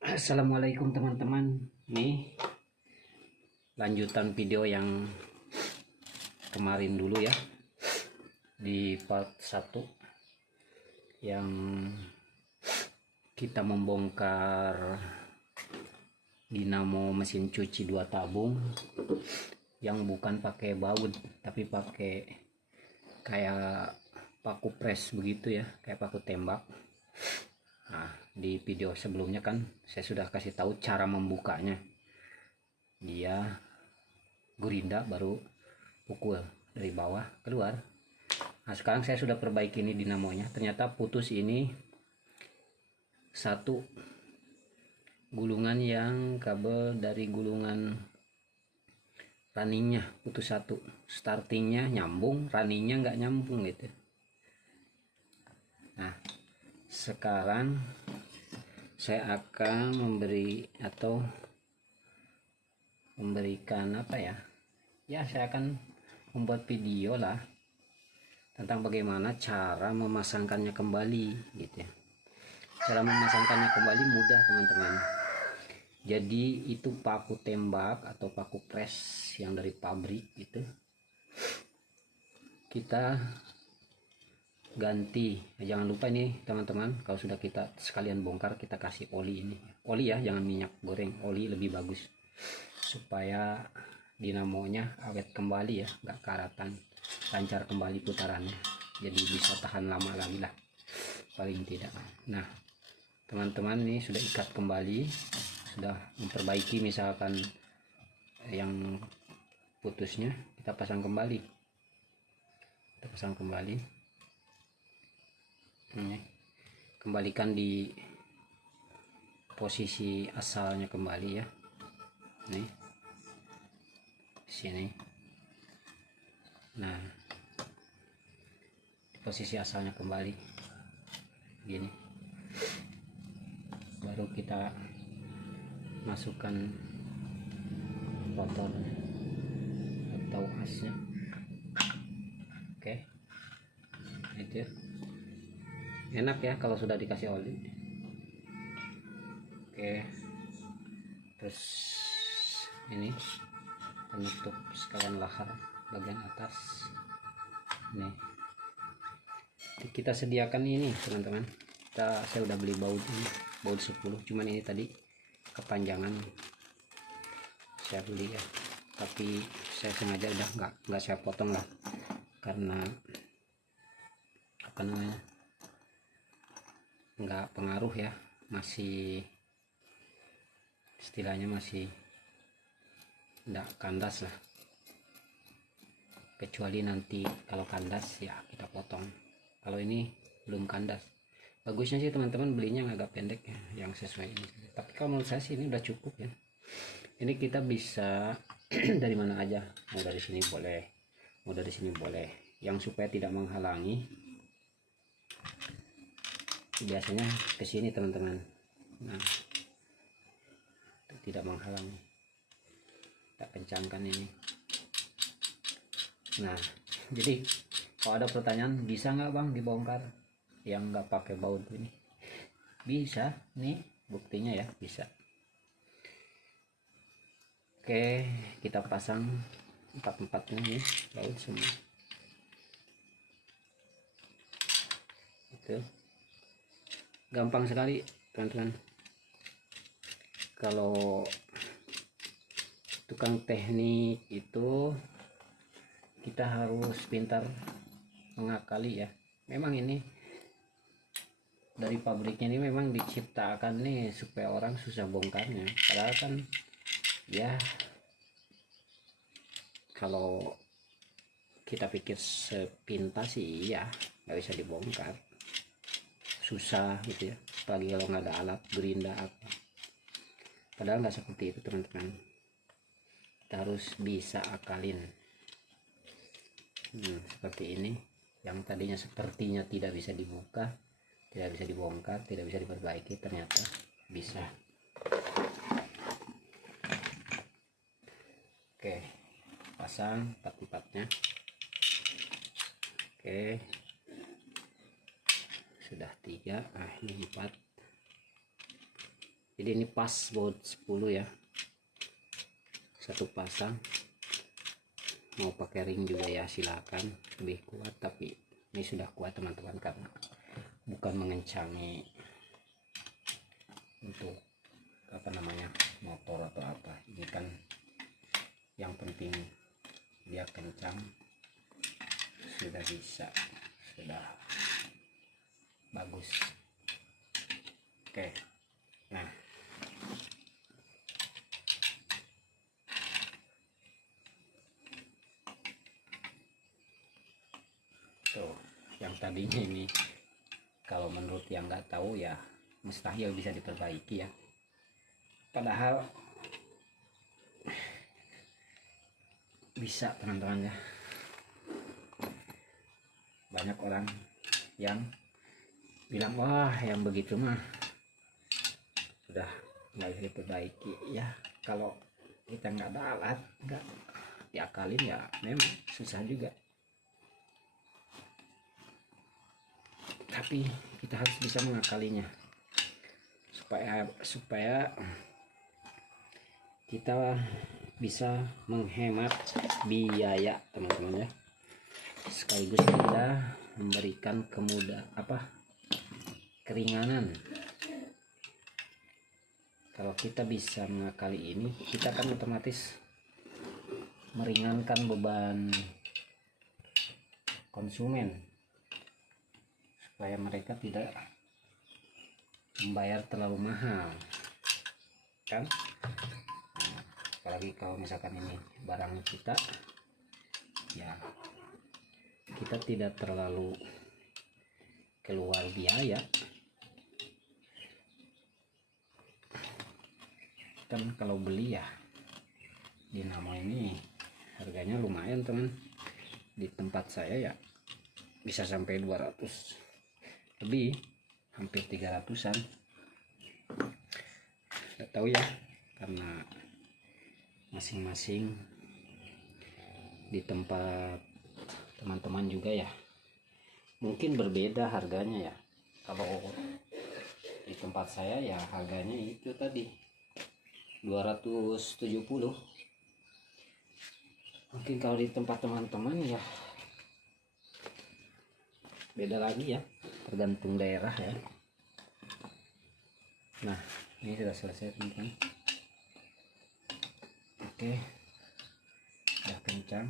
Assalamualaikum teman-teman. Nih lanjutan video yang kemarin dulu ya, di part 1 yang kita membongkar dinamo mesin cuci 2 tabung yang bukan pakai baut tapi pakai kayak paku pres begitu ya, kayak paku tembak. Nah, di video sebelumnya kan saya sudah kasih tahu cara membukanya. Dia gerinda baru pukul dari bawah keluar. Nah, sekarang saya sudah perbaiki ini dinamonya. Ternyata putus ini satu gulungan, yang kabel dari gulungan runningnya putus satu. Startingnya nyambung, runningnya nggak nyambung gitu. Nah, sekarang saya akan memberikan apa ya, saya akan membuat video lah tentang bagaimana cara memasangkannya kembali gitu ya. Cara memasangkannya kembali mudah teman-teman. Jadi itu paku tembak atau paku pres yang dari pabrik itu kita ganti. Jangan lupa ini teman-teman, kalau sudah kita sekalian bongkar kita kasih oli. Ini oli ya, jangan minyak goreng, oli lebih bagus supaya dinamonya awet kembali ya, nggak karatan, lancar kembali putarannya, jadi bisa tahan lama lagi lah paling tidak. Nah teman-teman, ini sudah ikat kembali, sudah memperbaiki. Misalkan yang putusnya kita pasang kembali, ini kembalikan di posisi asalnya kembali ya. Nih sini. Nah, di posisi asalnya kembali gini, baru kita masukkan rotornya atau asnya. Oke, itu enak ya kalau sudah dikasih oli. Oke, terus ini penutup sekalian lahar bagian atas. Nih kita sediakan ini teman-teman. Saya udah beli baut ini, baut 10, cuman ini tadi kepanjangan saya beli ya, tapi saya sengaja udah nggak saya potong lah, karena apa namanya, nggak pengaruh ya, masih istilahnya masih nggak kandas lah, kecuali nanti kalau kandas ya kita potong. Kalau ini belum kandas, bagusnya sih teman-teman belinya yang agak pendek ya, yang sesuai ini. Tapi kalau menurut saya sih ini udah cukup ya. Ini kita bisa dari mana aja, mau dari sini boleh, mau dari sini boleh, yang supaya tidak menghalangi biasanya ke sini teman-teman. Nah, tidak menghalangi, kita kencangkan ini. Nah, jadi kalau ada pertanyaan, bisa nggak bang dibongkar yang nggak pakai baut ini? Bisa, nih buktinya ya, bisa. Oke, kita pasang empat-empatnya nih, baut semua. Itu gampang sekali teman-teman. Kalau tukang teknik itu kita harus pintar mengakali ya. Memang ini dari pabriknya ini memang diciptakan nih supaya orang susah bongkarnya, padahal kan ya kalau kita pikir sepintas sih ya nggak bisa dibongkar, susah gitu ya, apalagi kalau nggak ada alat gerinda apa. Padahal nggak seperti itu teman-teman, kita harus bisa akalin. Seperti ini, yang tadinya sepertinya tidak bisa dibuka, tidak bisa dibongkar, tidak bisa diperbaiki, ternyata bisa. Oke, pasang empat-empatnya. Oke, sudah 3. Nah ini 4 Jadi ini pas baut 10 ya, satu pasang. Mau pakai ring juga ya silakan, lebih kuat, tapi ini sudah kuat teman-teman karena bukan mengencangi untuk apa namanya motor atau apa. Ini kan yang penting dia kencang, sudah bisa, sudah bagus. Oke, nah tuh yang tadinya ini kalau menurut yang nggak tahu ya mustahil bisa diperbaiki ya, padahal bisa teman-teman ya. Banyak orang yang bilang wah yang begitu mah sudah nggak bisa diperbaiki ya. Kalau kita nggak ada alat, nggak diakalin ya memang susah juga, tapi kita harus bisa mengakalinya supaya kita bisa menghemat biaya teman-teman ya, sekaligus kita memberikan keringanan. Kalau kita bisa mengakali ini, kita kan otomatis meringankan beban konsumen supaya mereka tidak membayar terlalu mahal kan. Nah, apalagi kalau misalkan ini barang kita ya, kita tidak terlalu keluar biaya kan. Kalau beli ya dinamo ini harganya lumayan teman, di tempat saya ya bisa sampai 200 lebih, hampir 300-an. Nggak tahu ya, karena masing-masing di tempat teman-teman juga ya mungkin berbeda harganya ya. Kalau di tempat saya ya harganya itu tadi 270. Mungkin kalau di tempat teman-teman ya beda lagi ya, tergantung daerah ya. Nah ini sudah selesai teman-teman. Oke, udah kencang,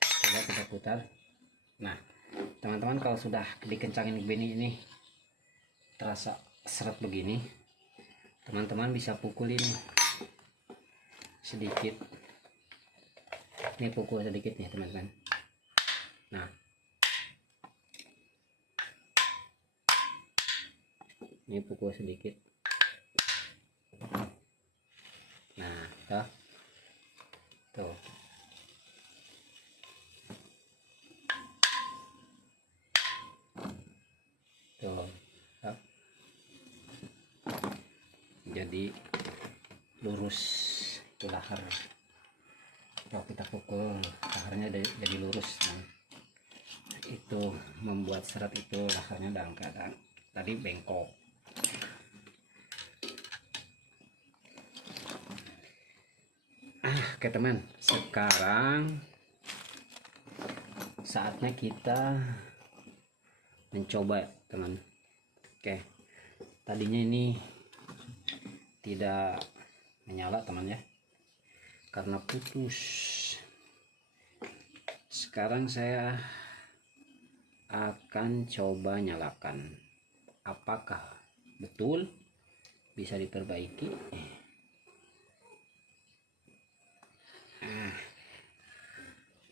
coba kita putar. Nah teman-teman, kalau sudah dikencangin begini, ini terasa seret begini, teman-teman bisa pukulin sedikit. Ini pukul sedikit nih teman-teman. Nah ini pukul sedikit. Nah tuh tuh jadi lurus itu lahar. Kalau kita pukul laharnya jadi lurus. Nah, itu membuat serat itu laharnya kadang tadi bengkok. Oke teman, sekarang saatnya kita mencoba teman. Oke, tadinya ini tidak menyala teman ya, karena putus. Sekarang saya akan coba nyalakan, apakah betul bisa diperbaiki.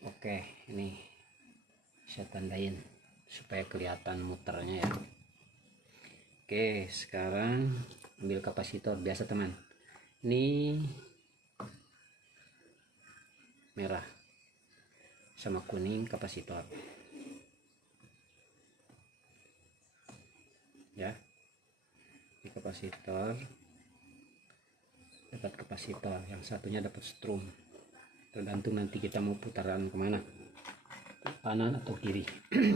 Oke, ini saya tandain supaya kelihatan muternya ya. Oke, sekarang ambil kapasitor biasa teman. Ini merah sama kuning kapasitor ya. Ini kapasitor, dapat kapasitor, yang satunya dapat strum, tergantung nanti kita mau putaran kemana, kanan atau kiri.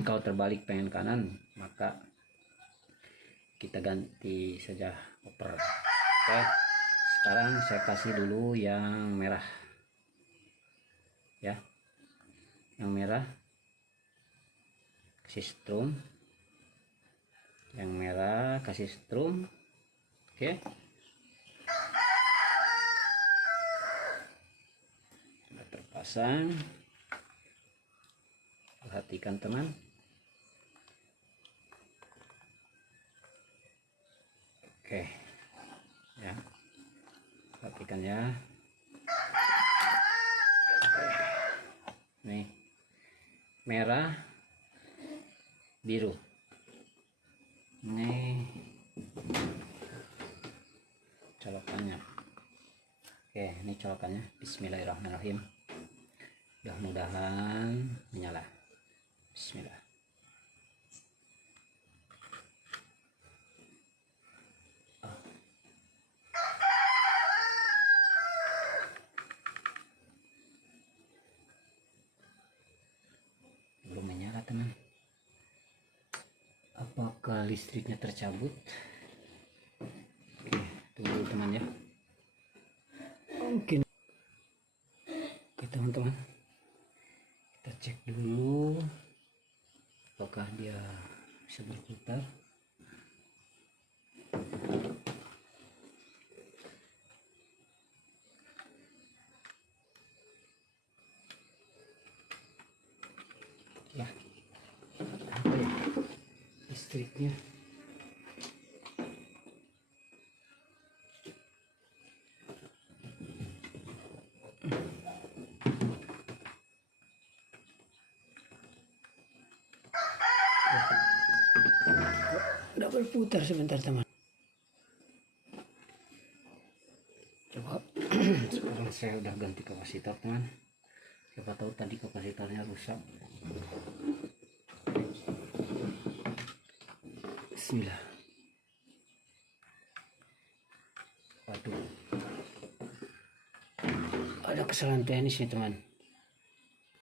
Kalau terbalik pengen kanan, maka kita ganti saja koper. Oke, sekarang saya kasih dulu yang merah ya, yang merah kasih strum, yang merah kasih strum. Oke, sudah terpasang. Perhatikan teman. Oke ya, perhatikan ya. Nih, merah biru. Ini colokannya. Oke, ini colokannya. Bismillahirrahmanirrahim. Mudah-mudahan menyala. Bismillah. Belum menyala teman. Apakah listriknya tercabut? Oke, tunggu teman ya. Mungkin. Oke teman-teman, kita cek dulu apakah dia bisa berputar. Ya, apa ya listriknya? Udah berputar sebentar teman. Coba sekarang saya udah ganti kapasitor teman. Siapa tahu tadi kapasitornya rusak. Bismillah. Waduh, ada kesalahan teknis nih teman.